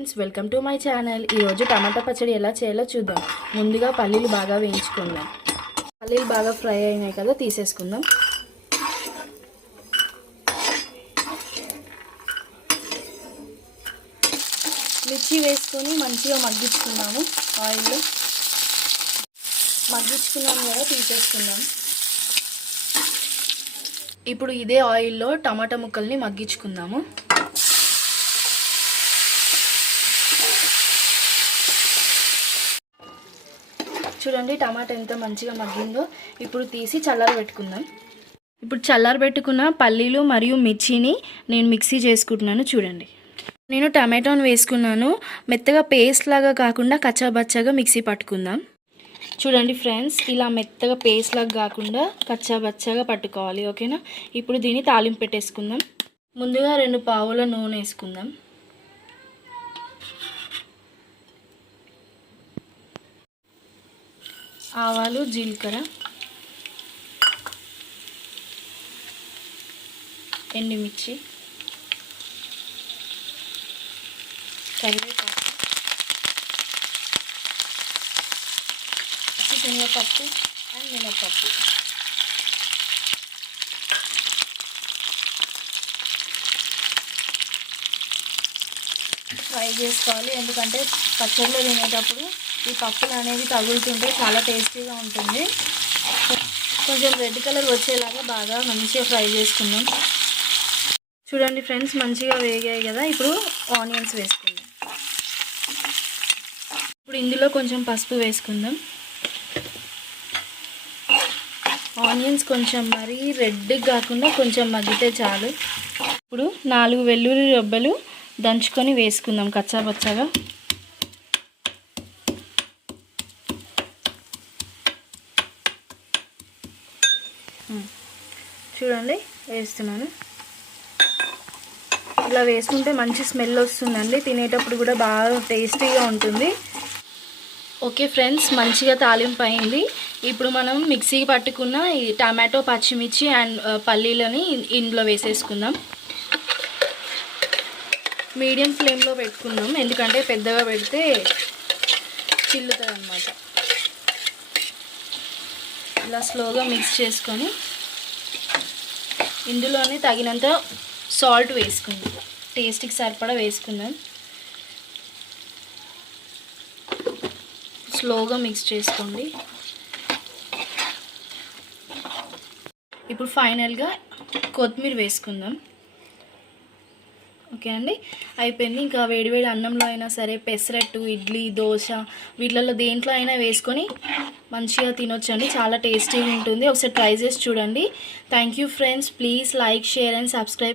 Friends, welcome to my channel. ఈరోజు టమాటా పచ్చడి ఎలా చేయాలో చూద్దాం. ముందుగా పల్లీలు బాగా వేయించుకుందాం. పల్లీలు బాగా ఫ్రై అయినాయి కదా, తీసేసుకుందాం. మిర్చి వేసుకొని మంచిగా మగ్గించుకున్నాము. ఆయిల్లో మగ్గించుకున్నాము కదా, తీసేసుకుందాం. ఇప్పుడు ఇదే ఆయిల్లో టమాటా ముక్కల్ని మగ్గించుకుందాము. చూడండి, టమాటా ఎంత మంచిగా మగ్గిందో. ఇప్పుడు తీసి చల్లారబెట్టుకుందాం. ఇప్పుడు చల్లారబెట్టుకున్న పల్లీలు మరియు మిర్చిని నేను మిక్సీ చేసుకుంటున్నాను. చూడండి, నేను టమాటోని వేసుకున్నాను. మెత్తగా పేస్ట్ లాగా కాకుండా కచ్చాబచ్చాగా మిక్సీ పట్టుకుందాం. చూడండి ఫ్రెండ్స్, ఇలా మెత్తగా పేస్ట్ లాగా కాకుండా కచ్చాబచ్చాగా పట్టుకోవాలి. ఓకేనా? ఇప్పుడు దీన్ని తాలింపు పెట్టేసుకుందాం. ముందుగా 2 పావుల నూనె వేసుకుందాం. ఆవాలు, జీలకర్ర, ఎండుమిర్చి, కరివేపాకు, శనగపప్పు అండ్ మినపప్పు. ఫ్రై చేసుకోవాలి, ఎందుకంటే పచ్చడిలో తినేటప్పుడు ఈ పప్పులు అనేవి తగులుతుంటే చాలా టేస్టీగా ఉంటుంది. కొంచెం రెడ్ కలర్ వచ్చేలాగా బాగా మంచిగా ఫ్రై చేసుకుందాం. చూడండి ఫ్రెండ్స్, మంచిగా వేగాయి కదా. ఇప్పుడు ఆనియన్స్ వేసుకుందాం. ఇప్పుడు ఇందులో కొంచెం పసుపు వేసుకుందాం. ఆనియన్స్ కొంచెం మరీ రెడ్ కాకుండా కొంచెం మగ్గితే చాలు. ఇప్పుడు 4 వెల్లుల్లి రెబ్బలు దంచుకొని వేసుకుందాం కచ్చాపచ్చాగా. చూడండి, వేస్తున్నాను. ఇలా వేసుకుంటే మంచి స్మెల్ వస్తుందండి. తినేటప్పుడు కూడా బాగా టేస్టీగా ఉంటుంది. ఓకే ఫ్రెండ్స్, మంచిగా తాలింపు అయింది. ఇప్పుడు మనం మిక్సీకి పట్టుకున్న ఈ టమాటో, పచ్చిమిర్చి అండ్ పల్లీలని ఇందులో వేసేసుకుందాం. మీడియం ఫ్లేమ్లో పెట్టుకుందాం, ఎందుకంటే పెద్దగా పెడితే చిల్లుతుంది అన్నమాట. ఇలా స్లోగా మిక్స్ చేసుకొని ఇందులోనే తగినంత సాల్ట్ వేసుకుందాం. టేస్ట్కి సరిపడా వేసుకుందాం. స్లోగా మిక్స్ చేసుకోండి. ఇప్పుడు ఫైనల్గా కొత్తిమీర వేసుకుందాం. ఓకే అండి, అయిపోయింది. ఇంకా వేడివేడి అన్నంలో అయినా సరే, పెసరట్టు, ఇడ్లీ, దోశ వీటిలలో దేంట్లో అయినా వేసుకొని మంచిగా తినొచ్చండి. చాలా టేస్టీగా ఉంటుంది. ఒకసారి ట్రై చేసి చూడండి. Thank you friends. Please like, share and subscribe.